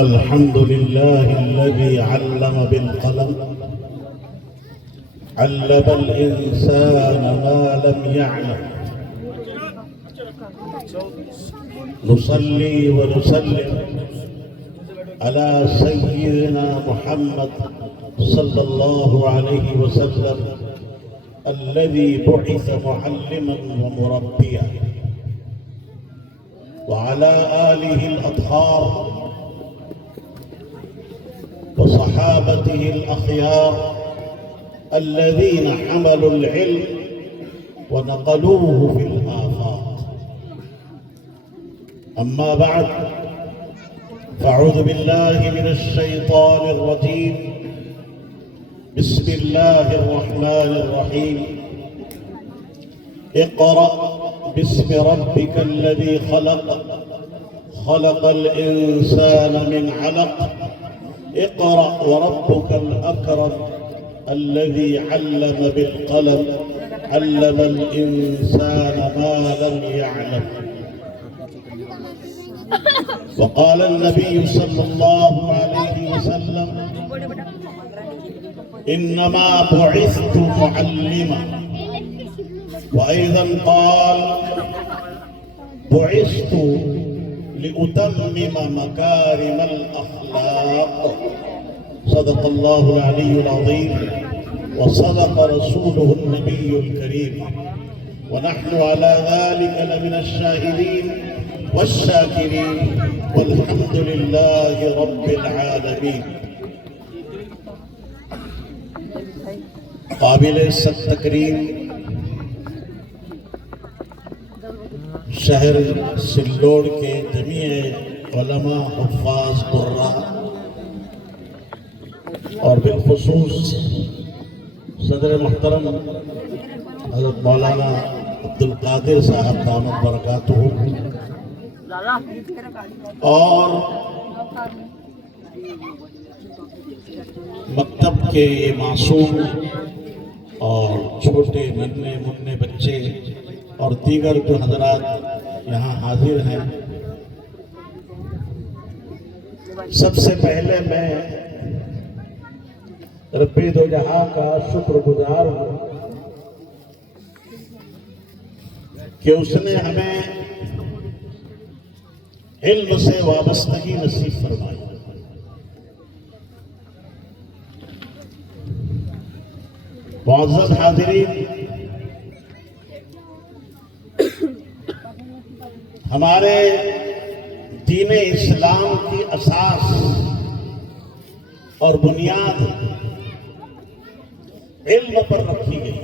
الحمد لله الذي علم بالقلم علم الإنسان ما لم يعلم نصلي ونسلم على سيدنا محمد صلى الله عليه وسلم الذي بعث معلما ومربيا وعلى آله الأطهار وصحابته الأخيار الذين حملوا العلم ونقلوه في الآفاق. أما بعد، فأعوذ بالله من الشيطان الرجيم. بسم الله الرحمن الرحيم. اقرأ باسم ربك الذي خلق خلق الإنسان من علق اقرأ وربك الأكرم الذي علم بالقلم علم الإنسان ما لم يعلم. وقال النبي صلى الله عليه وسلم: إنما بعثت معلما. وأيضا قال: بعثت لأتمم مكارم الأخلاق. صدق الله العلي العظيم وصدق رسوله النبي الكريم، ونحن على ذلك لمن الشاهدين والشاكرين، والحمد لله رب العالمين. قابل تکریم شہر سلوڑ کے جمیع علماء، حفاظ، قراء اور بالخصوص صدر محترم حضرت مولانا عبدالقادر صاحب دامت برکاتہ، اور مکتب کے یہ معصوم اور چھوٹے ننھے منھے بچے اور دیگر جو حضرات یہاں حاضر ہیں، سب سے پہلے میں رب دو جہاں کا شکر گزار ہوں کہ اس نے ہمیں علم سے وابستگی نصیب فرمائی. معزز حاضرین، ہمارے دین اسلام کی اساس اور بنیاد علم پر رکھی گئی.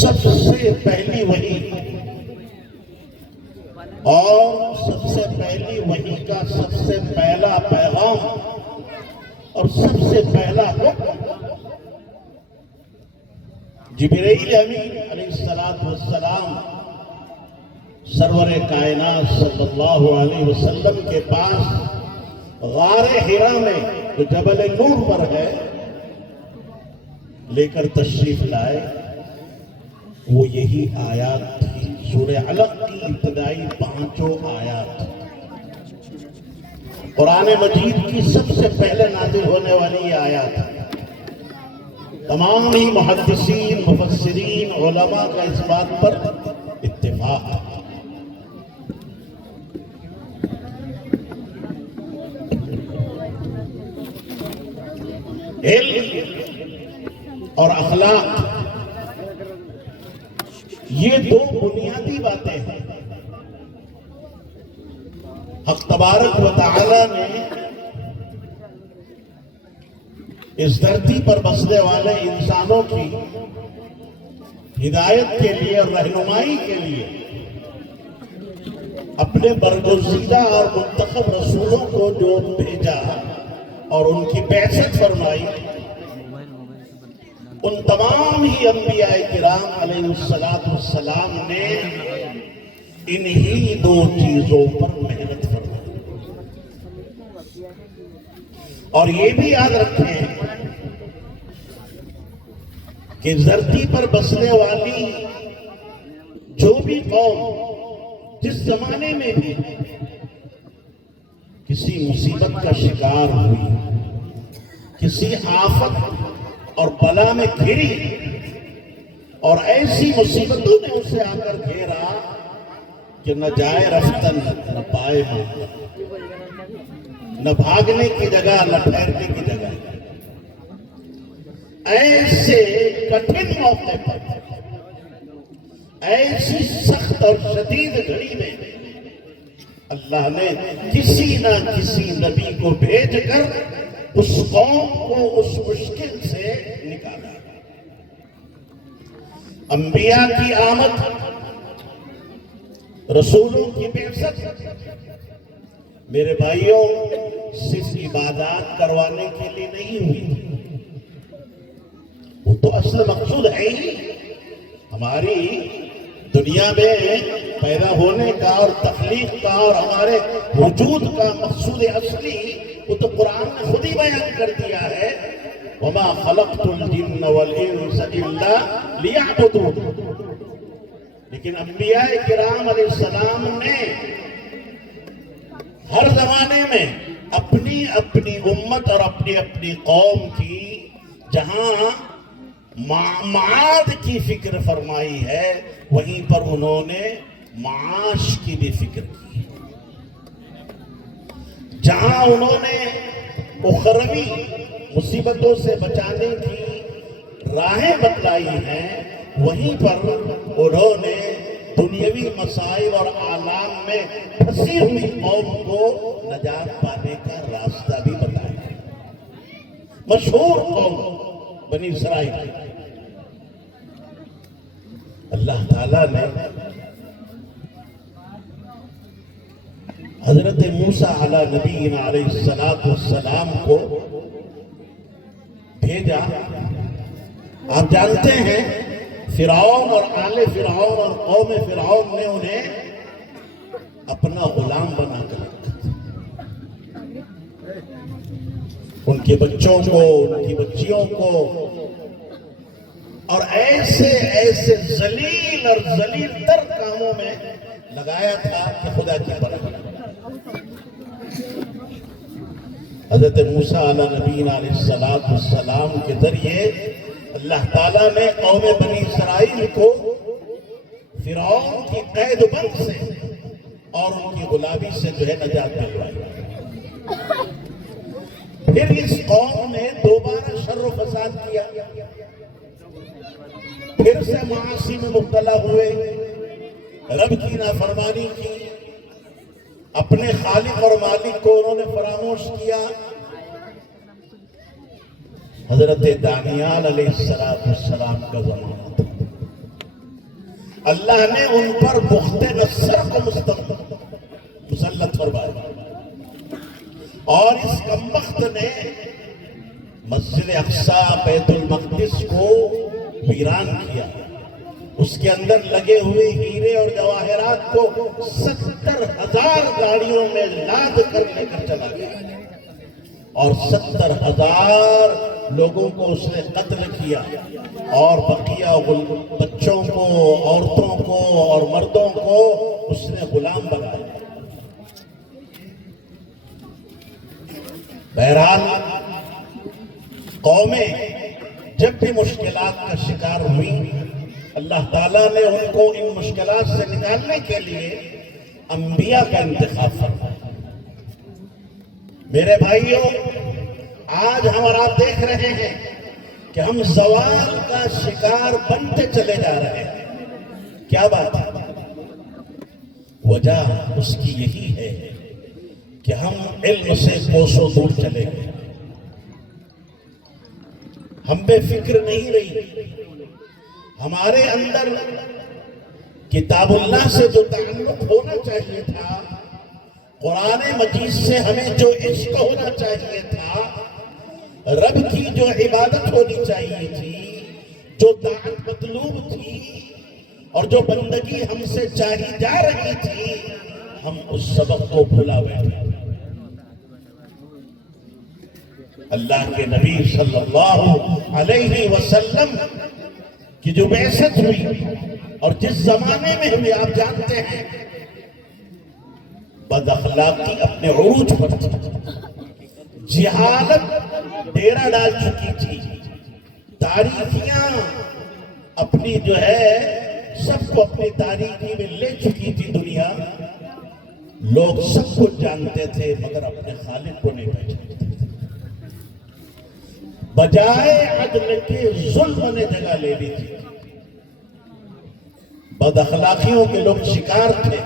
سب سے پہلی وحی اور سب سے پہلی وحی کا سب سے پہلا پیغام اور سب سے پہلا حکم جبرائیل امین علیہ السلام سرور کائنات صلی اللہ علیہ وسلم کے پاس غار حرا میں جو جبل نور پر ہے لے کر تشریف لائے. وہ یہی آیات تھی، سورہ علق کی ابتدائی 5 آیات، قرآن مجید کی سب سے پہلے نازل ہونے والی یہ آیات ہے. تمام ہی محدثین، مفسرین، علماء کا اس بات پر اتفاق ہے. علم اور اخلاق یہ دو بنیادی باتیں ہیں. حق تبارک و تعالی نے اس دھرتی پر بسنے والے انسانوں کی ہدایت کے لیے اور رہنمائی کے لیے اپنے برگزیدہ اور منتخب رسولوں کو جو بھیجا اور ان کی بعثت فرمائی، ان تمام ہی انبیاء کرام علیہ السلام نے انہی دو چیزوں پر محنت فرمائی. اور یہ بھی یاد رکھیں کہ دھرتی پر بسنے والی جو بھی قوم جس زمانے میں بھی کسی مصیبت کا شکار ہوئی، کسی آفت اور بلا میں گھری، اور ایسی مصیبتوں نے اسے آ کر گھیرا کہ نہ جائے رفتن نہ پائے منزل، نہ بھاگنے کی جگہ نہ ٹھہرنے کی جگہ، ایسے کٹھن موقع پر، ایسی سخت اور شدید گھڑی میں اللہ نے کسی نہ کسی نبی کو بھیج کر اس قوم کو اس مشکل سے نکالا۔ انبیاء کی آمد، رسولوں کی بعثت میرے بھائیوں صرف عبادات کروانے کے لیے نہیں ہوئی، وہ تو اصل مقصود ہے ہی۔ ہماری دنیا میں پیدا ہونے کا اور تخلیق کا اور ہمارے وجود کا مقصود اصلی وہ تو قرآن نے خود ہی بیان کر دیا ہے، وَمَا خَلَقْتُ الْجِنَّ وَالْإِنسَ إِلَّا لِيَعْبُدُونِ۔ لیکن انبیاء کرام علیہ السلام نے ہر زمانے میں اپنی اپنی امت اور اپنی اپنی قوم کی جہاں معاد کی فکر فرمائی ہے، وہیں پر انہوں نے معاش کی بھی فکر کی۔ جہاں انہوں نے اخروی مصیبتوں سے بچانے کی راہیں بتلائی ہیں، وہیں پر انہوں نے دنیاوی مسائل اور آلام میں پھنسی ہوئی قوم کو نجات پانے کا راستہ بھی بتایا۔ مشہور قوم بنی اسرائیل، اللہ تعالیٰ نے حضرت موسیٰ علیہ نبینا علیہ السلام کو بھیجا۔ آپ جانتے ہیں فرعون اور آل فرعون اور قوم فرعون نے انہیں اپنا غلام بنا کر رکھا تھا، ان کے بچوں کو، ان کی بچیوں کو، اور ایسے ایسے ذلیل اور ذلیل تر کاموں میں لگایا تھا کہ خدا کی پناہ۔ حضرت موسیٰ علیہ نبینا علیہ السلام کے ذریعے اللہ تعالیٰ نے قوم بنی اسرائیل کو فرعون کی قید بند سے اور ان کی غلامی سے جو ہے نجات دلوائی۔ پھر اس قوم نے دوبارہ شر و فساد کیا، پھر سے معاصی میں مبتلا ہوئے، رب کی نافرمانی کی، اپنے خالق اور مالک کو انہوں نے فراموش کیا۔ حضرت دانیال علیہ السلام کا زمانہ تھا، اللہ نے ان پر بخت نصر کو مسلط فرمایا، اور اس کمبخت نے مسجد اقصی بیت المقدس کو ویران کیا، اس کے اندر لگے ہوئے ہیرے اور جواہرات کو 70,000 گاڑیوں میں لاد کر لے کر چلا گیا، اور 70,000 لوگوں کو اس نے قتل کیا، اور بقیہ بچوں کو، عورتوں کو اور مردوں کو اس نے غلام بنایا۔ بہرحال قومیں جب بھی مشکلات کا شکار ہوئی، اللہ تعالیٰ نے ان کو ان مشکلات سے نکالنے کے لیے انبیاء کا انتخاب فرمایا۔ میرے بھائیوں، آج ہم اور آپ دیکھ رہے ہیں کہ ہم زوال کا شکار بنتے چلے جا رہے ہیں۔ کیا بات ہے؟ وجہ اس کی یہی ہے کہ ہم علم سے کوسوں دور چلے گئے، ہم بے فکر نہیں رہی، ہمارے اندر کتاب اللہ سے جو تعلق ہونا چاہیے تھا، قرآن مجید سے ہمیں جو عشق ہونا چاہیے تھا، رب کی جو عبادت ہونی چاہیے تھی، جو طاعت مطلوب تھی، اور جو بندگی ہم سے چاہی جا رہی تھی، ہم اس سبق کو بھلا بیٹھے۔ اللہ کے نبی صلی اللہ علیہ وسلم کہ جو بعثت ہوئی اور جس زمانے میں ہوئی آپ جانتے ہیں بد اخلاقی اپنے عروج پر تھی، جہالت ڈیرا ڈال چکی تھی، تاریخیاں اپنی جو ہے سب کو اپنی تاریخی میں لے چکی تھی دنیا، لوگ سب کچھ جانتے تھے مگر اپنے خالق کو نہیں پہچانتے تھے، بجائے عدل کے ظلم نے جگہ لے لی تھی، بد اخلاقیوں کے لوگ شکار تھے،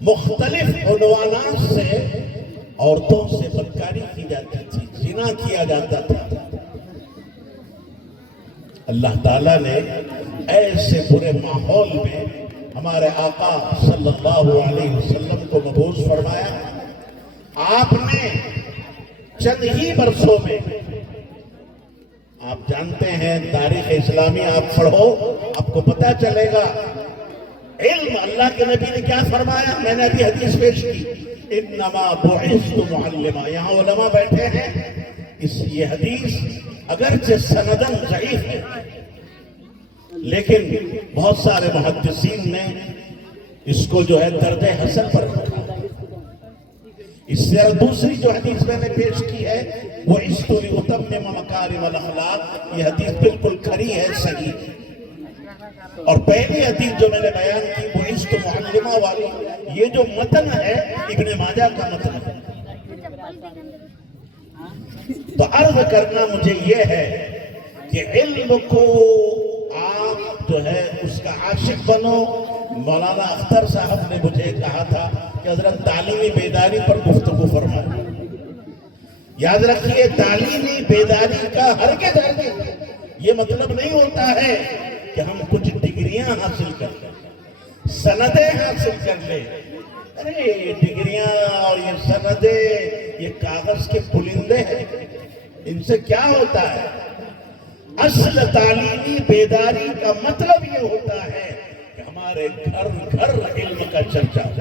مختلف عنوانات سے عورتوں سے بدکاری کی جاتی تھی، زنا کیا جاتا تھا۔ اللہ تعالیٰ نے ایسے برے ماحول میں ہمارے آقا صلی اللہ علیہ وسلم کو مبعوث فرمایا۔ آپ نے چند ہی برسوں میں، آپ جانتے ہیں تاریخ اسلامی آپ پڑھو آپ کو پتہ چلے گا، علم اللہ کے نبی نے کیا فرمایا، میں نے ابھی حدیث پیش کی، انما بعثت معلما، یہاں علماء بیٹھے ہیں، یہ حدیث اگرچہ سندن ضعیف ہے لیکن بہت سارے محدثین نے اس کو جو ہے درد حسن پر رکھا۔ اس سے دوسری جو حدیث میں نے پیش کی ہے وہ استوری اتمم مکارم الاخلاق، یہ حدیث بالکل کھری ہے، صحیح۔ اور پہلی حدیث جو میں نے بیان کی وہ بعثت معلما والی، یہ جو متن ہے ابن ماجہ کا متن ہے۔ تو عرض کرنا مجھے یہ ہے کہ علم کو آپ جو ہے اس کا عاشق بنو۔ مولانا اختر صاحب نے مجھے کہا تھا کہ حضرت تعلیمی بیداری پر گفتگو فرمائے۔ یاد رکھیے تعلیمی بیداری کا ہرگز یہ مطلب نہیں ہوتا ہے کہ ہم کچھ ڈگریاں حاصل کر لیں، سندیں حاصل کر لیں۔ ارے یہ ڈگریاں اور یہ سندیں یہ کاغذ کے پرندے ہیں، ان سے کیا ہوتا ہے؟ اصل تعلیمی بیداری کا مطلب یہ ہوتا ہے کہ ہمارے گھر گھر علم کا چرچا ہو،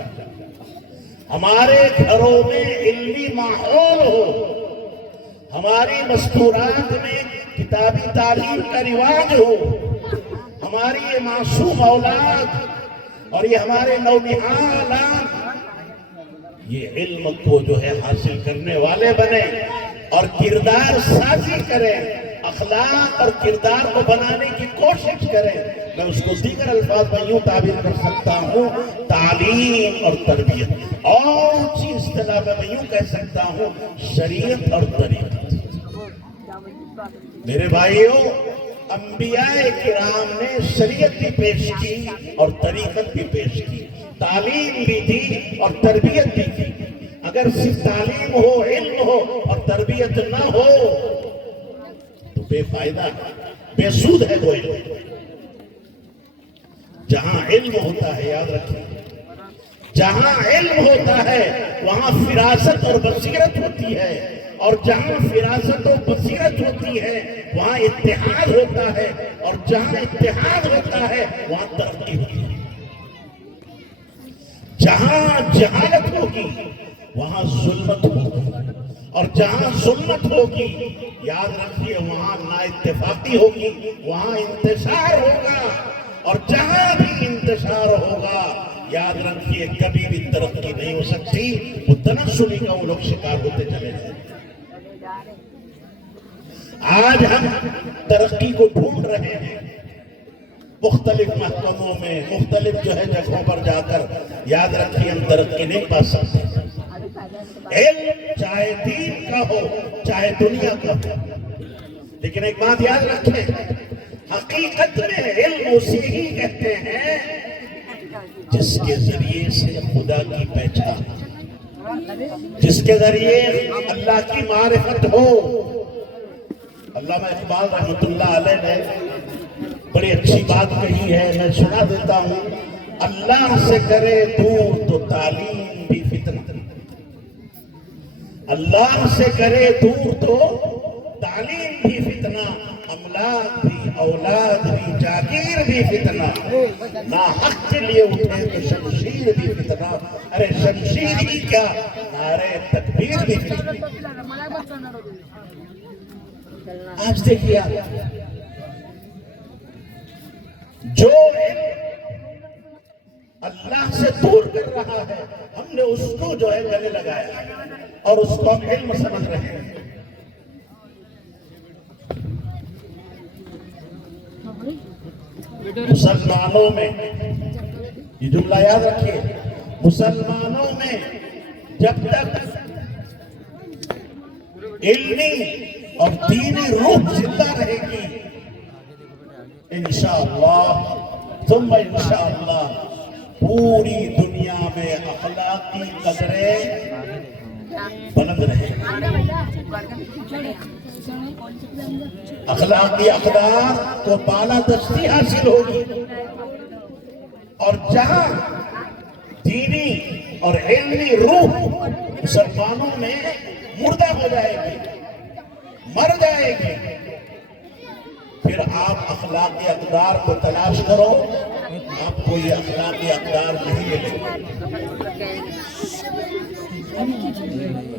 ہمارے گھروں میں علمی ماحول ہو، ہماری مستورات میں کتابی تعلیم کا رواج ہو، ہماری یہ معصوم اولاد اور یہ ہمارے نونہالات یہ علم کو جو ہے حاصل کرنے والے بنے اور کردار سازی کریں، اخلاق اور کردار کو بنانے کی کوشش کریں۔ میں اس کو دیگر الفاظ میں یوں تعبیر کر سکتا ہوں، تعلیم اور تربیت، اور اسی اصطلاح میں یوں کہہ سکتا ہوں شریعت اور طریقت۔ میرے بھائیوں، انبیاء کرام نے شریعت بھی پیش کی اور طریقت بھی پیش کی، تعلیم بھی دی اور تربیت بھی کی۔ اگر صرف تعلیم ہو، علم ہو اور تربیت نہ ہو تو بے فائدہ بے سود ہے وہ علم۔ جہاں علم ہوتا ہے، یاد رکھیں، جہاں علم ہوتا ہے وہاں فراست اور بصیرت ہوتی ہے، اور جہاں فراست و بصیرت ہوتی ہے وہاں اتحاد ہوتا ہے، اور جہاں اتحاد ہوتا ہے وہاں ترقی ہوتی ہے۔ جہاں جہالت ہوگی وہاں ظلمت ہوگی، اور جہاں ظلمت ہوگی یاد رکھیے وہاں نا اتفاقی ہوگی، وہاں انتشار ہوگا، اور جہاں بھی انتشار ہوگا یاد رکھیے کبھی بھی ترقی نہیں ہو سکتی، وہ تناسلی کا وہ لوگ شکار ہوتے چلے جائیں۔ آج ہم ترقی کو ڈھونڈ رہے ہیں مختلف محکموں میں، مختلف جو ہے جگہوں پر جا کر، یاد رکھیے ہم ترقی نہیں پا سکتے۔ علم چاہے دین کا ہو چاہے دنیا کا ہو، لیکن ایک بات یاد رکھیں، حقیقت میں علم اسی ہی کہتے ہیں جس کے ذریعے سے خدا کی پہچان، جس کے ذریعے اللہ کی معرفت ہو۔ علامہ اقبال رحمۃ اللہ علیہ نے بڑی اچھی بات کہی ہے، میں سنا دیتا ہوں، اللہ سے کرے دور تو تعلیم بھی فتنہ، اللہ سے کرے دور تو تعلیم بھی فتنہ، املاک بھی، اولاد بھی، جاگیر بھی فتنہ، نہ حق کے لیے اٹھے تو شمشیر بھی فتنہ، ارے شمشیر ہی کیا نعرے تکبیر بھی فتنہ۔ آج دیکھیے جو اللہ سے دور کر رہا ہے ہم نے اس کو جو ہے گلے لگایا اور اس کو ہم علم سمجھ رہے ہیں. مسلمانوں میں یہ جملہ یاد رکھیے، مسلمانوں میں جب تک علمی اور دینی روح زندہ رہے گی انشاءاللہ ثم انشاءاللہ پوری دنیا میں اخلاقی قدریں بلند رہے گی. اخلاقی اقدار کو بالادستی حاصل ہوگی اور جہاں دینی اور علمی روح مسلمانوں میں مردہ ہو جائے گی، مر جائے گی، پھر آپ اخلاقی اقدار کو تلاش کرو، آپ کو یہ اخلاقی اقدار نہیں ملے گا.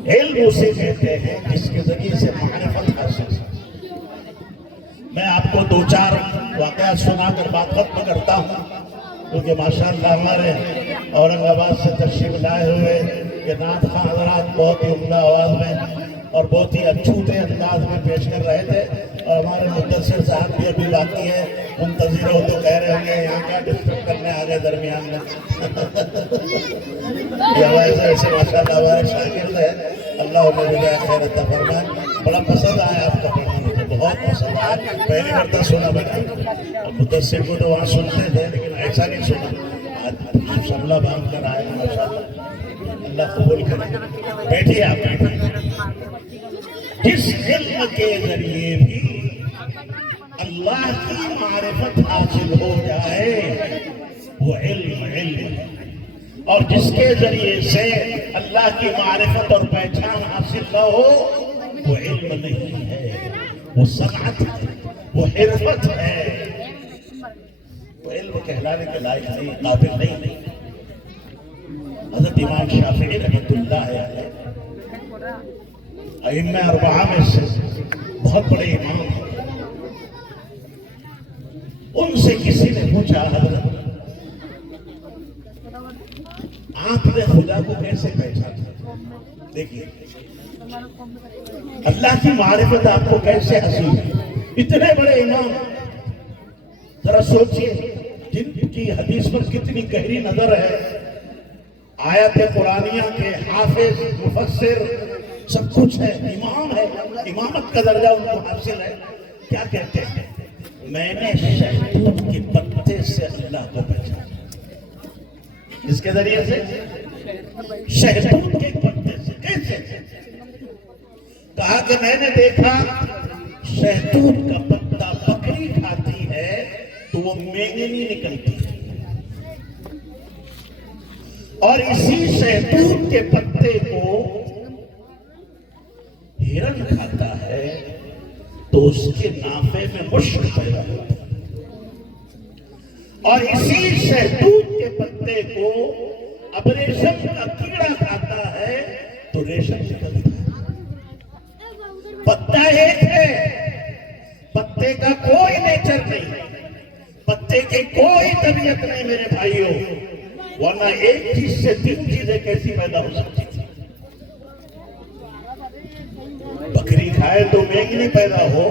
علم اسے کہتے ہیں جس کے ذریعے سے معرفت حاصل. میں آپ کو دو چار واقعات سنا کر بات ختم کرتا ہوں، کیونکہ ماشاءاللہ ہمارے اورنگ آباد سے تشریف لائے ہوئے یہ نعت خواں حضرات بہت ہی عمدہ آواز میں اور بہت ہی اچھوتے انداز میں پیش کر رہے تھے، اور ہمارے مدثر صاحب بھی ابھی باقی ہے، منتظر ہو تو کہہ رہے ہوں گے یہاں کا ڈسٹرب کرنے آگے درمیان میں. یہ ہمارے سے ماشاءاللہ ہمارے شاگرد ہے، اللہ انہیں جزائے خیر عطا فرمائے. بڑا پسند آیا آپ کا پڑھنا، مجھے بہت پسند آیا. پہلی مرتبہ سنا میں نے، مدثر کو تو وہاں سنتے تھے لیکن ایسا نہیں سنا. آج شملہ باندھ کر آئے ماشاءاللہ، اللہ قبول کرے. بیٹھیے آپ. جس علم کے ذریعے بھی اللہ کی معرفت حاصل ہو جائے وہ علم، اور جس کے ذریعے سے اللہ کی معرفت اور پہچان حاصل نہ ہو وہ علم نہیں ہے، وہ صنعت ہے، وہ حرفت ہے، وہ علم کہلانے کے لائق نہیں، قابل نہیں. حضرت امام شافعی رحمۃ اللہ علیہ ائمہ اربعہ میں سے بہت بڑے امام ہیں. ان سے کسی نے پوچھا حضرت آپ نے خدا کو کیسے پہچانا؟ دیکھیے اللہ کی معرفت آپ کو کیسے حاصل ہوئی؟ اتنے بڑے امام، ذرا سوچئے جن کی حدیث پر کتنی گہری نظر ہے، آیت قرآنیہ کے حافظ، مفسر، سب کچھ ہے، امام ہے، امامت کا درجہ ان کو حاصل ہے. کیا کہتے ہیں؟ میں نے شہتوت کے پتے سے اللہ کو پہچانا. اس کے ذریعے سے شہتوت کے پتے سے کیسے؟ کہا کہ میں نے دیکھا شہتوت کا پتا بکری کھاتی ہے تو وہ مینگنی نکلتی ہے، اور اسی شہتوت کے پتے کو ہرن کھاتا ہے تو اس کے نافے میں مشک پیدا ہوتا ہے، اور اسی شہتوت کے پتے کو اب ریشم کا کیڑا کھاتا ہے تو ریشم نکلتا ہے. پتا ایک ہے، پتے کا کوئی نیچر نہیں، پتے کی کوئی طبیعت نہیں میرے بھائیوں، ورنہ ایک چیز سے تین چیزیں کیسی پیدا ہو سکتی تھی؟ بکری کھائے تو مینگنی پیدا ہو،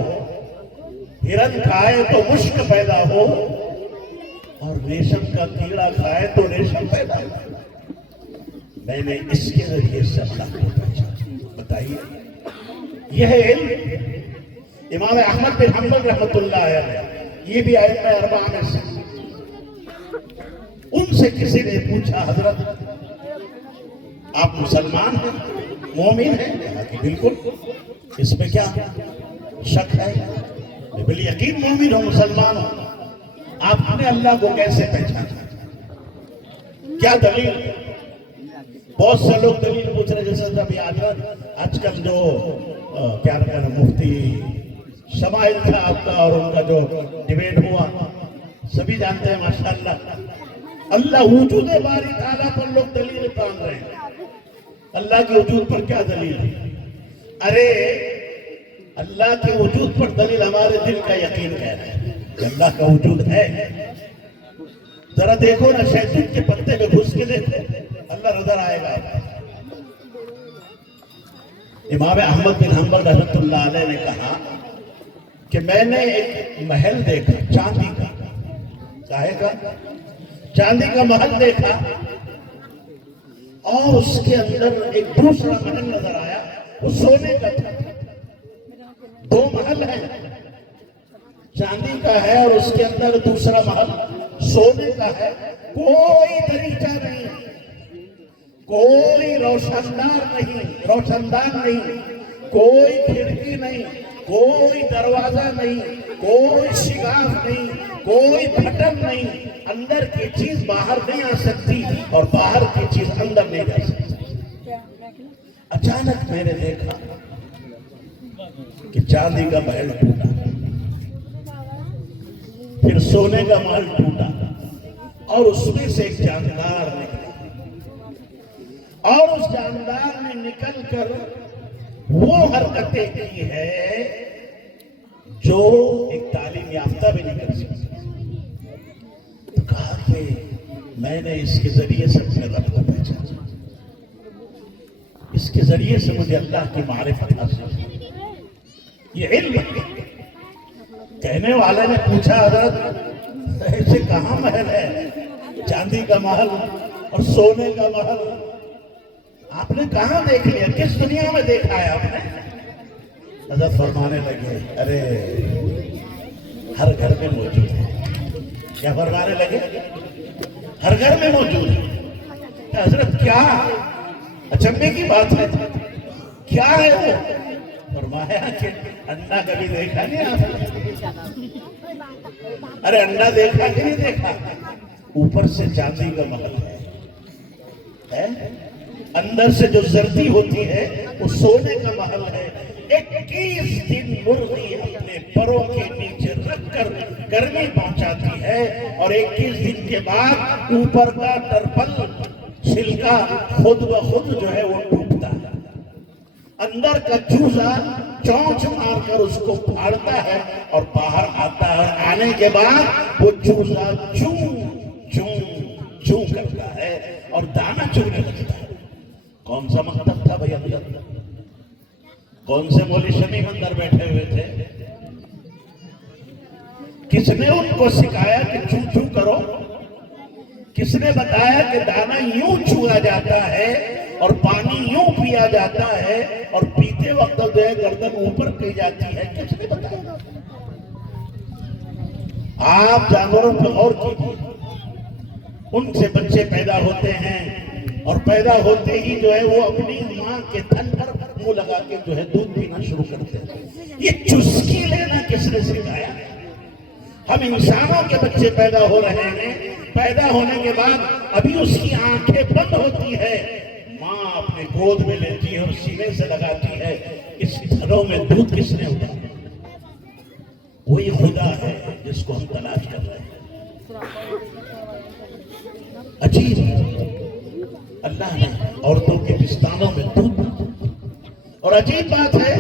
ہرن کھائے تو مشک پیدا ہو، اور ریشم کا کیڑا کھائے تو ریشم پیدا ہو. میں نے اس کے ذریعے سے اللہ کو پہچانا. بتائیے یہ ہے علم. امام احمد بن حنبل رحمۃ اللہ علیہ یہ بھی ائمہ اربعہ میں سے. ان سے کسی نے پوچھا حضرت آپ مسلمان ہیں، مومن ہیں؟ کہا کہ بالکل، اس میں کیا شک ہے؟ بال یقین مومن ہو، مسلمان ہو. آپ نے اللہ کو کیسے پہچانا؟ کیا دلیل؟ بہت سے لوگ دلیل پوچھ رہے، جیسے جب آج کل جو کیا کہنا مفتی شمائل تھا آپ کا اور ان کا جو ڈیبیٹ ہوا، سبھی جانتے ہیں ماشاءاللہ اللہ وجود باری تعالیٰ پر لوگ دلیل تان رہے ہیں. اللہ کے وجود پر کیا دلیل ہے؟ ارے اللہ کے وجود پر دلیل ہمارے دل کا یقین کہہ رہا ہے کہ اللہ کا وجود ہے. ذرا دیکھو نا شیطان کے پتے میں گھس کے دیکھو، اللہ نظر آئے گا۔ امام احمد بن حنبل رحمۃ اللہ علیہ نے کہا کہ میں نے ایک محل دیکھا چاندی کا، کاہے کا؟ چاندی کا محل دیکھا، اور اس کے اندر ایک دوسرا محل نظر آیا، وہ سونے کا تھا۔ دو محل ہے، چاندی کا ہے اور اس کے اندر دوسرا محل سونے کا ہے۔ کوئی دریچہ نہیں، کوئی روشندار نہیں، کوئی کھڑکی نہیں، کوئی دروازہ نہیں، کوئی شگاف نہیں، کوئی بٹن نہیں۔ اندر کی چیز باہر نہیں آ سکتی اور باہر کی چیز اندر نہیں جا سکتی۔ اچانک میں نے دیکھا کہ چاندی کا محل ٹوٹا، پھر سونے کا محل ٹوٹا، اور اس میں سے ایک جاندار نکلا، اور اس جاندار نے نکل کر وہ حرکتیں کی ہے جو ایک تعلیم یافتہ بھی نہیں کر سکتی۔ تو کہا کہ میں نے اس کے ذریعے سے اپنے رب کو پہچانا، اس کے ذریعے سے مجھے اللہ کی معرفت حاصل ہوئی، یہ علم ہے۔ کہنے والے نے پوچھا حضرت ایسے کہاں محل ہے، چاندی کا محل اور سونے کا محل آپ نے کہاں دیکھ لیا، کس دنیا میں دیکھا ہے آپ نے؟ حضرت فرمانے لگے ارے ہر گھر میں موجود ہے۔ کیا فرمانے لگے؟ ہر گھر میں موجود ہے۔ حضرت کیا؟ اچنبے کی بات ہے، کیا ہے وہ؟ فرمایا کہ انڈا کبھی دیکھا نہیں آپ نے؟ ارے انڈا دیکھا کہ نہیں دیکھا؟ اوپر سے چاندی کا محل ہے، اندر سے جو زردی ہوتی ہے وہ سونے کا محل ہے۔ 21 دن مرغی اپنے پروں کے نیچے رکھ کر گرمی پہنچاتی ہے، اور 21 دن کے بعد اوپر کا ٹرپل چھلکا خود بخود جو ہے وہ ٹوٹتا ہے، اندر کا چوزا چونچ مار کر اس کو پھاڑتا ہے اور باہر آتا ہے، اور آنے کے بعد وہ چوزا چوں چوں چوں کرتا ہے اور دانا چونے لگتا ہے۔ کون سا مکتب تھا بھائی اندر؟ کون سے مولوی شمیم اندر بیٹھے ہوئے تھے؟ کس نے ان کو سکھایا کہ چوں چوں کرو؟ کس نے بتایا کہ دانا یوں چھوا جاتا ہے اور پانی یوں پیا جاتا ہے اور پیتے وقت جو ہے گردن اوپر کی جاتی ہے؟ کس نے بتایا؟ آپ جانوروں پہ غور کیجیے، ان سے بچے پیدا ہوتے ہیں اور پیدا ہوتے ہی جو ہے وہ اپنی ماں کے تھن پر منہ لگا کے جو ہے دودھ پینا شروع کرتے ہیں۔ یہ چسکی لینا کس نے سکھایا؟ ہم انسانوں کے بچے پیدا ہو رہے ہیں، پیدا ہونے کے بعد ابھی اس کی آنکھیں بند ہوتی ہے، ماں اپنے گود میں لیتی ہے اور سینے سے لگاتی ہے۔ اس تھنوں میں دودھ کس نے ہوتا؟ وہی خدا ہے جس کو ہم تلاش کر رہے ہیں۔ عجیب اللہ نے عورتوں کے پستانوں میں دودھ، اور عجیب بات ہے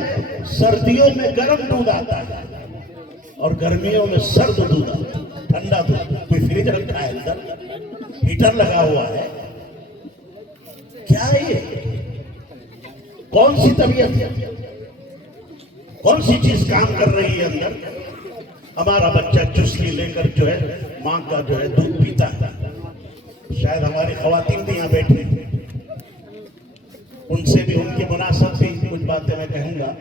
سردیوں میں گرم دودھ آتا ہے اور گرمیوں میں سرد دودھ آتا ہے، ٹھنڈا دودھ۔ کوئی فریج رکھا ہے اندر، ہیٹر لگا ہوا ہے، کیا ہے یہ؟ کون سی طبیعت ہے؟ کون سی چیز کام کر رہی ہے اندر؟ ہمارا بچہ چسکی لے کر جو ہے ماں کا جو ہے دودھ پیتا ہے۔ شاید ہماری خواتین بھی یہاں بیٹھی ہیں، ان سے بھی ان کی مناسب بھی کچھ باتیں میں کہوں گا۔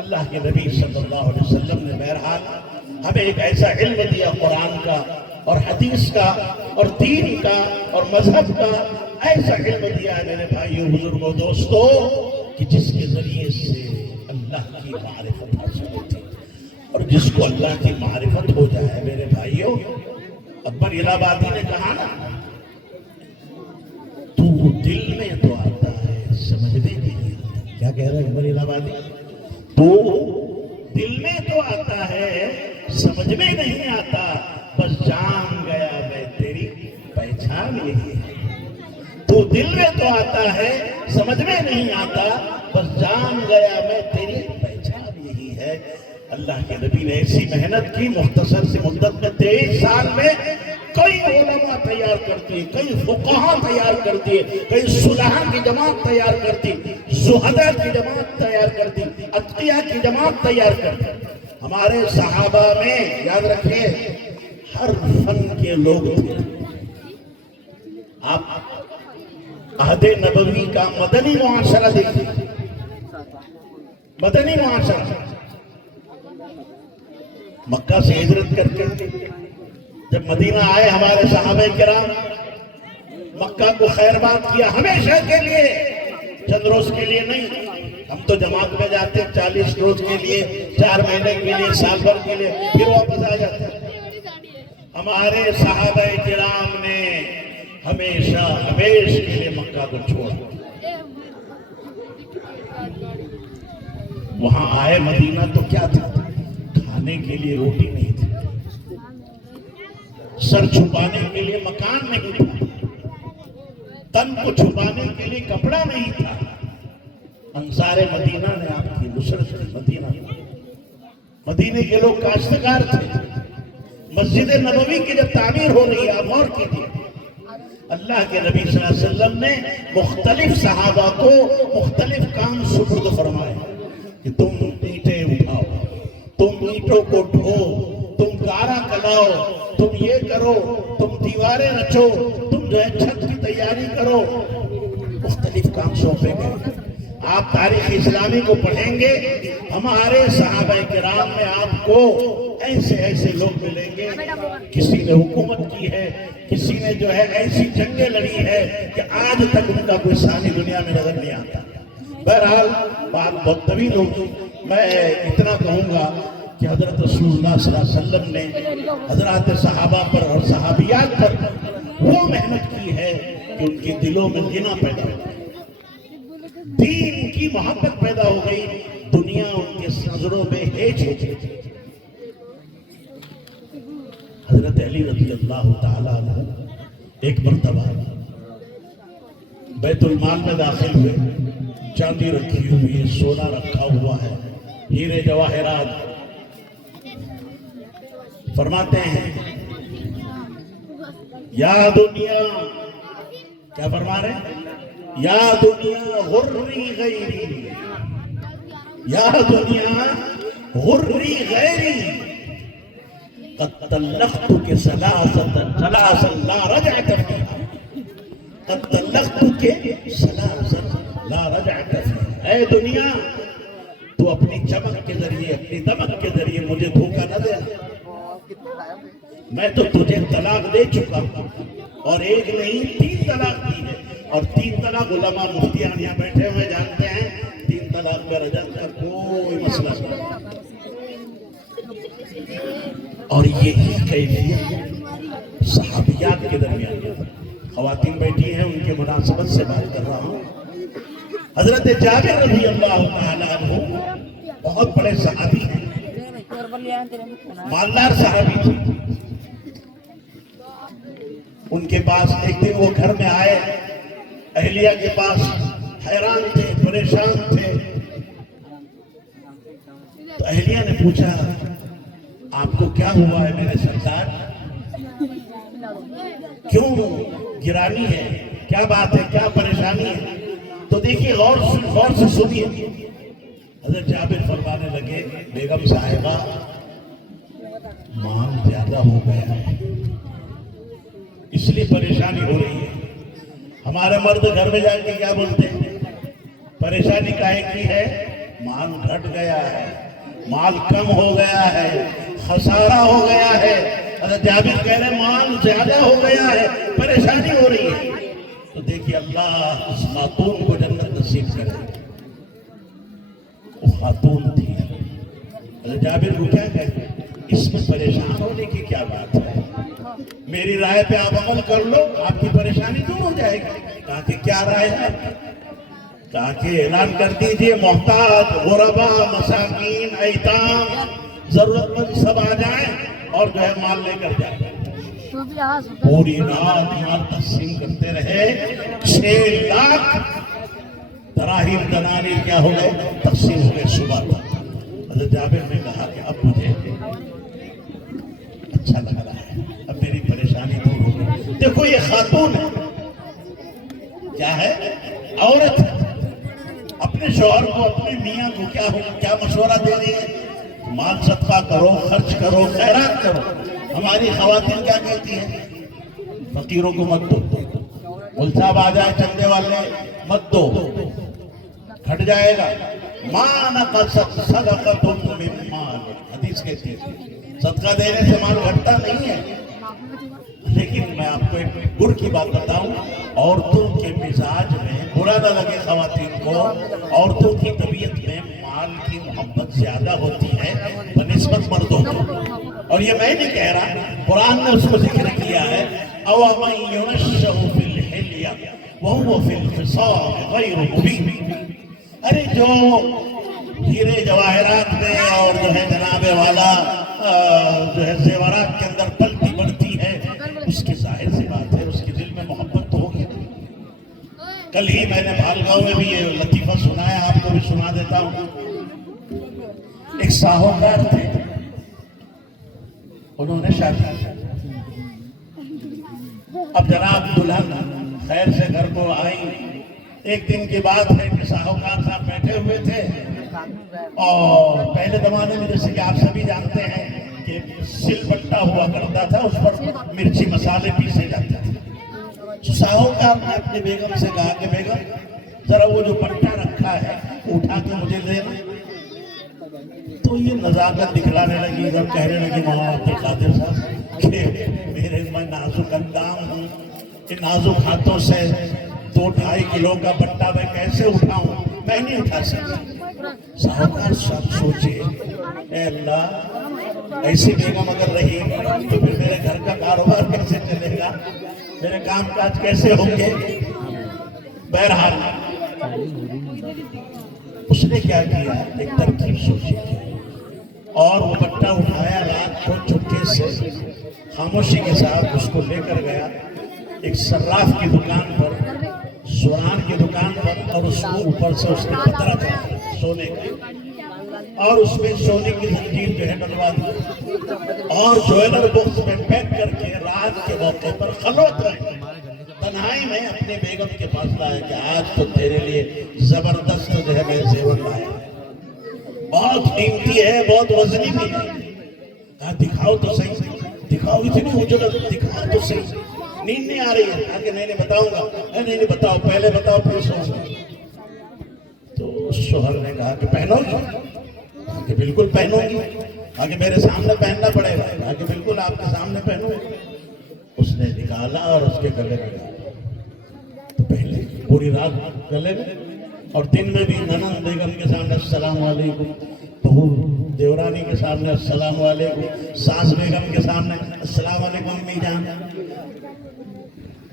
اللہ کے نبی صلی اللہ علیہ وسلم نے بہرحال ہمیں ایک ایسا علم دیا قرآن کا اور حدیث کا اور دین کا اور مذہب کا، ایسا علم دیا ہے میرے بھائیوں بزرگوں دوستوں کہ جس کے ذریعے سے اللہ کی معرفت حاصل ہوتی ہے۔ اور جس کو اللہ کی معرفت ہو جائے میرے بھائیوں، اکبر الہ آبادی نے کہا نا، تو دل میں تو آتا ہے سمجھنے کے لیے۔ کیا کہہ رہا ہے اکبر الہ آبادی؟ تو دل میں تو آتا ہے سمجھ میں نہیں آتا، بس جان گیا میں تیری پہچان یہی ہے۔ تو دل میں تو آتا ہے سمجھ میں نہیں آتا، بس جان گیا میں تیری پہچان یہی ہے۔ اللہ کے نبی نے ایسی محنت کی، مختصر سی مدت میں 23 سال میں کئی علماء تیار کرتی ہے، کئی فقہا تیار کرتی ہے، کئی صلحاء کی جماعت تیار کرتی، زہداء کی جماعت تیار کرتی، اتقیاء کی جماعت تیار کرتی۔ ہمارے صحابہ میں یاد رکھیں ہر فن کے لوگ تھے۔ آپ عہد نبوی کا مدنی معاشرہ دیکھیں، مدنی معاشرہ مکہ سے ہجرت کر کے جب مدینہ آئے ہمارے صحابہ کرام، مکہ کو خیر بات کیا ہمیشہ کے لیے، چند روز کے لیے نہیں۔ ہم تو جماعت میں جاتے 40 روز کے لیے، 4 مہینے کے لیے، سال بھر کے لیے، پھر واپس آ جاتے۔ ہمارے صحابہ کرام نے ہمیشہ ہمیشہ کے لیے مکہ کو چھوڑا، وہاں آئے مدینہ تو کیا تھا؟ کھانے کے لیے روٹی نہیں تھی، سر چھپانے کے لیے مکان نہیں تھا، تن کو چھپانے کے لیے کپڑا نہیں تھا۔ انصار مدینہ نے آپ کی نصرت کی۔ مدینے کے لوگ کاشتکار تھے۔ مسجد نبوی کی جب تعمیر ہو رہی ہے، آپ غور کیجیے، اللہ کے نبی صلی اللہ علیہ وسلم نے مختلف صحابہ کو مختلف کام سپرد فرمائے کہ تم اینٹیں اٹھاؤ، تم اینٹوں کو ڈھو، تم گارا کلاؤ، تم یہ کرو، تم دیواریں رچو، تم جو ہے چھت کی تیاری کرو۔ مختلف کام سونپے گئے۔ آپ تاریخ اسلامی کو پڑھیں گے، ہمارے صحابہ کرام میں آپ کو ایسے ایسے لوگ ملیں گے، کسی نے حکومت کی ہے، کسی نے جو ہے ایسی جنگیں لڑی ہے کہ آج تک ان کا کوئی ثانی دنیا میں نظر نہیں آتا۔ بہرحال بات بہت طویل ہوگی، میں اتنا کہوں گا کہ حضرت رسول اللہ صلی اللہ علیہ وسلم نے حضرات صحابہ پر اور صحابیات پر وہ محنت کی ہے کہ ان کے دلوں میں غنا پیدا ہو گئی، دین کی محبت پیدا ہو گئی، دنیا ان کے نظروں میں ہیچ ہو گئی۔ حضرت علی رضی اللہ تعالیٰ عنہ ایک مرتبہ بیت المال میں داخل ہوئے، چاندی رکھی ہوئی ہے، سونا رکھا ہوا ہے، ہیرے جواہرات، فرماتے ہیں یا دنیا، کیا فرما رہے ہیں؟ یا دنیا غری غیری، یا دنیا غری غیری، قد طلقتک ثلاثا لا رجعت فیہا، قد طلقتک ثلاثا لا رجعت فیہا۔ اے دنیا، تو اپنی چمک کے ذریعے، اپنی دمک کے ذریعے مجھے دھوکہ نہ دینا، میں تو تجھے طلاق دے چکا ہوں، اور ایک نہیں 3 طلاق دی ہے، اور 3 طلاق علماء مفتیان یہاں بیٹھے ہوئے جانتے ہیں 3 طلاق میں رجعت کا کوئی مسئلہ نہیں۔ اور یہی کیفیت صحابیات کے درمیان، خواتین بیٹھی ہیں ان کے مناسبت سے بات کر رہا ہوں۔ حضرت جابر رضی اللہ تعالیٰ عنہ بہت بڑے صحابی ہیں، مالدار صحابی تھے۔ ان کے پاس ایک دن وہ گھر میں آئے، اہلیہ کے پاس، حیران تھے، پریشان تھے۔ تو اہلیہ نے پوچھا آپ کو کیا ہوا ہے میرے سردار، کیوں گرانی ہے، کیا بات ہے، کیا پریشانی ہے؟ تو دیکھیے غور سے سنیے۔ حضرت جابر فرمانے لگے بیگم صاحبہ مال زیادہ ہو گیا ہے، اس لیے پریشانی ہو رہی ہے۔ ہمارے مرد گھر میں جا کے کیا بولتے ہیں؟ پریشانی کاہے کی ہے؟ مال گھٹ گیا ہے، مال کم ہو گیا ہے، خسارہ ہو گیا ہے۔ حضرت جابر کہہ رہے مال زیادہ ہو گیا ہے، پریشانی ہو رہی ہے۔ تو دیکھیے اللہ اس خاتون کو جنت نصیب کرے۔ وہ خاتون تھی، حضرت جابر کو کیا کہتے ہیں اس میں پریشان ہونے کی کیا بات ہے، میری رائے پہ آپ عمل کر لو، آپ کی پریشانی دور ہو جائے گی۔ کہا کہ کیا رائے ہے؟ کہا کہ اعلان کر دیجئے محتاج، غرباء، مساکین، ایتام، ضرورت مند سب آ جائیں اور جو ہے مال لے کر جائیں۔ پوری رات مال تقسیم کرتے رہے، 6 لاکھ دراہیم دنانیر کیا ہو گئے؟ تقسیم ہو گئے صبح تک۔ حضرت جابر نے کہا کہ اب مجھے اچھا لگ رہا ہے، اب میری پریشانی دیکھو یہ خاتون ہے، کیا ہے؟ عورت ہے، اپنے شوہر کو اپنے میاں کو کیا مشورہ دے رہی ہے؟ مال صدقہ کرو، خرچ کرو، خیرات کرو۔ ہماری خواتین کیا کہتی ہیں؟ فقیروں کو مت دو، مل صاحب آ جائے چندے والے مت دو، گھٹ جائے گا۔ ما نقصت صدقۃ من مال، حدیث کہتی ہے صدقہ دینے سے مال گھٹتا نہیں ہے۔ لیکن میں آپ کو ایک گر کی بات بتاؤں، عورتوں کے مزاج میں، برا نہ لگے خواتین کو، عورتوں کی طبیعت میں مال کی محبت زیادہ ہوتی ہے بنسبت مردوں کو۔ اور یہ میں نہیں کہہ رہا، قرآن نے اس کو ذکر کیا ہے، أَوَمَن يُنَشَّأُ فِي الْحِلْيَةِ وَهُوَ فِي الْخِصَامِ غَيْرُ مُبِينٍ۔ ارے جو ہیرے جواہرات میں اور جو ہے جناب والا جو ہے زیورات کے اندر پلتی بڑھتی ہے، اس کی ظاہر سی بات ہے اس کے دل میں محبت تو ہوگی۔ کل ہی میں نے بھالگاؤں میں بھی یہ لطیفہ سنایا، آپ کو بھی سنا دیتا ہوں۔ ایک ساہوکار تھے، انہوں نے شادی کی۔ اب جناب دلہن خیر سے گھر کو آئی، ایک دن کی بات ہے کہ ساہوکار صاحب بیٹھے ہوئے تھے، اور پہلے زمانے میں جیسے کہ آپ سبھی جانتے ہیں کہ سل بٹا ہوا کرتا تھا، اس پر مرچی مسالے پیسے جاتے تھے۔ تو ساہوکار نے اپنی بیگم سے کہا کہ بیگم ذرا وہ جو بٹا رکھا ہے اٹھا کے مجھے دینا۔ تو یہ نزاکت دکھلانے لگی، جب کہنے لگی مولانا عبدالقادر صاحب کہ میں نازک اندام ہوں، کہ نازک ہاتھوں سے 2-2.5 کلو کا بٹا میں کیسے اٹھاؤں، میں نہیں اٹھا سکتا۔ ساہوکار صاحب سوچے، اے اللہ ایسی بیگم اگر رہی تو پھر میرے گھر کا کاروبار کیسے چلے گا، میرے کام کاج کیسے ہوں گے۔ بہرحال اس نے کیا کیا، ایک ترکیب سوچی اور وہ بٹا اٹھایا، رات کو چپکے سے خاموشی کے ساتھ اس کو لے کر گیا ایک صراف کی دکان پر، سونار کی دکان پر، اور اس کو اوپر سے اس نے پتھر رکھا سونے کا، اور اس میں سونے کی زنجیر جو ہے ڈلوا دی، اور جویلر باکس میں پیک کر کے رات کے موقع پر خلوت رہے تنہائی میں اپنے بیگم کے پاس لایا کہ آج تو تیرے لیے زبردست جو ہے میں زیور لایا، بہت قیمتی ہے، بہت وزنی بھی ہے۔ کہا دکھاؤ تو صحیح، دکھاؤ، اتنی اجرت دکھاؤ تو صحیح۔ نیند نہیں آ رہی ہے، کہا کہ نہیں بتاؤں گا، نہیں بتاؤ، پہلے بتاؤ پھر سوؤں گا۔ تو شوہر نے کہا کہ پہنو گی؟ کہا کہ بالکل پہنوں گی۔ کہا کہ میرے سامنے پہننا پڑے گا؟ کہا کہ بالکل آپ کے سامنے پہنوں گی۔ اس نے نکالا اور اس کے گلے میں ڈالا، تو پہلے پوری رات گلے میں، اور دن میں بھی ننند بیگم کے سامنے السلام علیکم، بہو دیورانی کے سامنے السلام علیکم، ساس بیگم کے سامنے السلام علیکم امی جان۔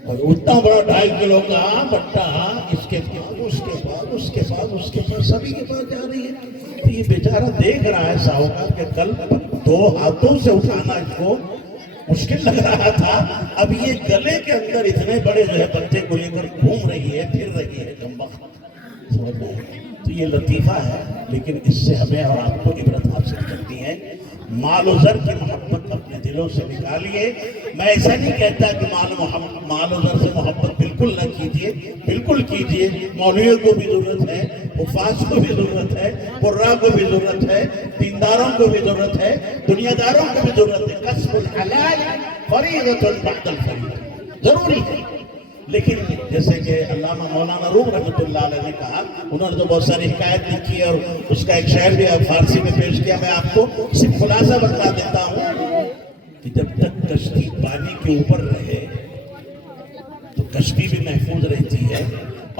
اور اتنا بڑا 2.5 کلو کا بٹا اس کے بعد اس کے بعد اس کے بعد اس کے بعد سبھی کے پاس جا رہی ہے۔ تو یہ بیچارہ دیکھ رہا ہے ساہوکار کہ کل 2 ہاتھوں سے اٹھانا اس کو مشکل لگ رہا تھا، اب یہ گلے کے اندر اتنے بڑے جو ہے بچے کو لے کر گھوم رہی ہے، پھر رہی ہے کمبخت۔ سمجھ رہے ہیں؟ تو یہ لطیفہ ہے، لیکن اس سے ہمیں اور آپ کو عبرت حاصل کرنی ہے۔ مال و زر کی محبت اپنے دلوں سے نکالیے۔ میں ایسا نہیں کہتا کہ مال و زر سے محبت بالکل نہ کیجیے، بالکل کیجیے۔ مولویوں کو بھی ضرورت ہے، حفاظ کو بھی ضرورت ہے، قراء کو بھی ضرورت ہے، دینداروں کو بھی ضرورت ہے، دنیا داروں کو بھی ضرورت ہے۔ کسب الحلال فریضۃ بعد الفریضہ، ضروری ہے۔ لیکن جیسے کہ علامہ مولانا روم رحمۃ اللہ علیہ نے کہا، انہوں نے تو بہت ساری حکایت لکھی اور اس کا ایک شعر بھی فارسی میں پیش کیا، میں آپ کو صرف خلاصہ بتا دیتا ہوں کہ جب تک کشتی پانی کے اوپر رہے تو کشتی بھی محفوظ رہتی ہے،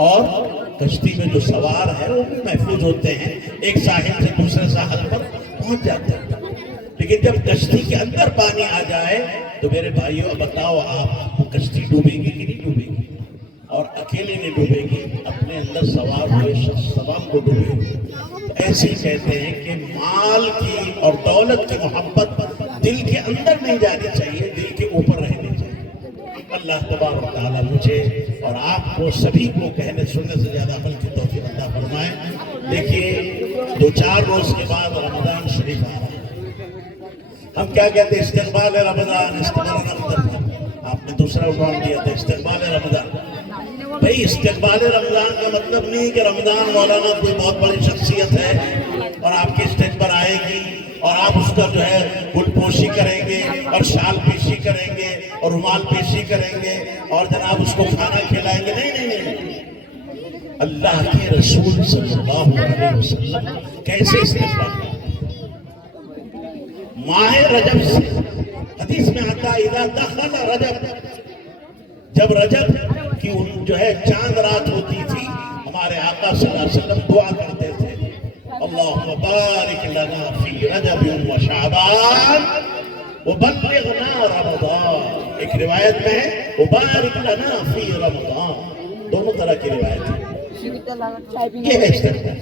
اور کشتی میں جو سوار ہے وہ بھی محفوظ ہوتے ہیں، ایک ساحل سے دوسرے ساحل پر پہنچ جاتے ہیں۔ لیکن جب کشتی کے اندر پانی آ جائے تو میرے بھائیوں بتاؤ آپ، وہ کشتی ڈوبے گی کہ نہیں ڈوبے گی؟ اور اکیلے نہیں ڈوبے گی، اپنے اندر سوار ہوئے شخص تمام کو ڈوبے گی۔ تو ایسے ہی کہتے ہیں کہ مال کی اور دولت کی محبت دل کے اندر نہیں جانی چاہیے، دل کے اوپر رہنی چاہیے۔ اللہ تبارک و تعالیٰ مجھے اور آپ کو سبھی کو کہنے سننے سے زیادہ عمل کی توفیق عطا فرمائے۔ دیکھیے 2-4 روز کے بعد رمضان شریف آ رہا ہے۔ ہم کیا کہتے ہیں؟ استقبال رمضان، استقبال رمضان۔ آپ نے دوسرا عنوان دیا تھا استقبال رمضان. بھائی استقبال رمضان کا مطلب نہیں کہ رمضان مولانا کوئی بہت بڑی شخصیت ہے اور آپ کے اسٹیج پر آئے گی اور آپ اس کا جو ہے گل پوشی کریں گے اور شال پیشی کریں گے اور رومال پیشی کریں گے اور جناب اس کو کھانا کھلائیں گے. نہیں نہیں نہیں, اللہ کے رسول صلی اللہ علیہ وسلم کیسے استقبال ماہ رجب سے. حدیث میں آتا اذا دخل رجب, جب رجب کی جو ہے چاند رات ہوتی تھی ہمارے آقا صلی اللہ علیہ وسلم دعا کرتے تھے اللہم بارک لنا فی رجب و شعبان وبلغنا رمضان. ایک روایت میں ہے وبارک لنا فی رمضان, دونوں طرح کی روایت ہے. یہ ہے استقبال.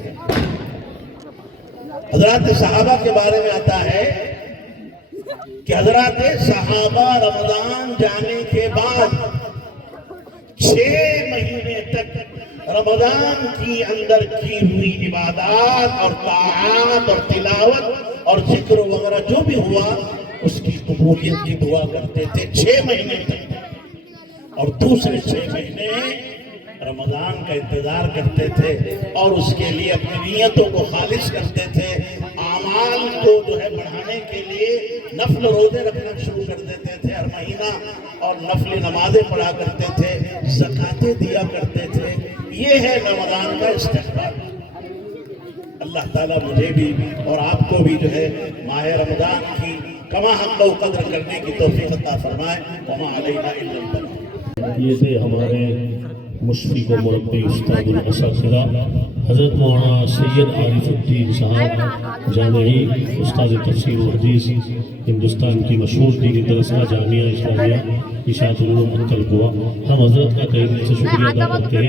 حضرات صحابہ کے بارے میں آتا ہے کہ حضرات صحابہ رمضان جانے کے بعد 6 مہینے تک رمضان کی اندر کی ہوئی عبادات اور طاعات اور تلاوت اور ذکر وغیرہ جو بھی ہوا اس کی قبولیت کی دعا کرتے تھے 6 مہینے تک, اور دوسرے 6 مہینے رمضان کا انتظار کرتے تھے اور اس کے لیے اپنی نیتوں کو خالص کرتے تھے. اعمال کو جو ہے بڑھانے کے لیے نفل روزے رکھنا شروع کر دیتے تھے ہر مہینہ اور نفل نمازیں پڑھا کرتے تھے, زکاتیں دیا کرتے تھے. یہ ہے رمضان کا استقبال. اللہ تعالیٰ مجھے بھی اور آپ کو بھی جو ہے ماہ رمضان کی کما حق و قدر کرنے کی توفیق عطا فرمائے. وما علینا الا البلاغ. یہ تھے ہمارے مشفق و مربی استاد الاساتذہ حضرت مولانا سید عارف الدین صاحب, جامعی استاد تفسیر و حدیث, ہندوستان کی مشہور دینی مدرسہ جامعہ اسلامیہ اشاعت العلوم القلقوہ. ہم حضرت کا تہہ دل سے شکریہ ادا کرتے ہیں.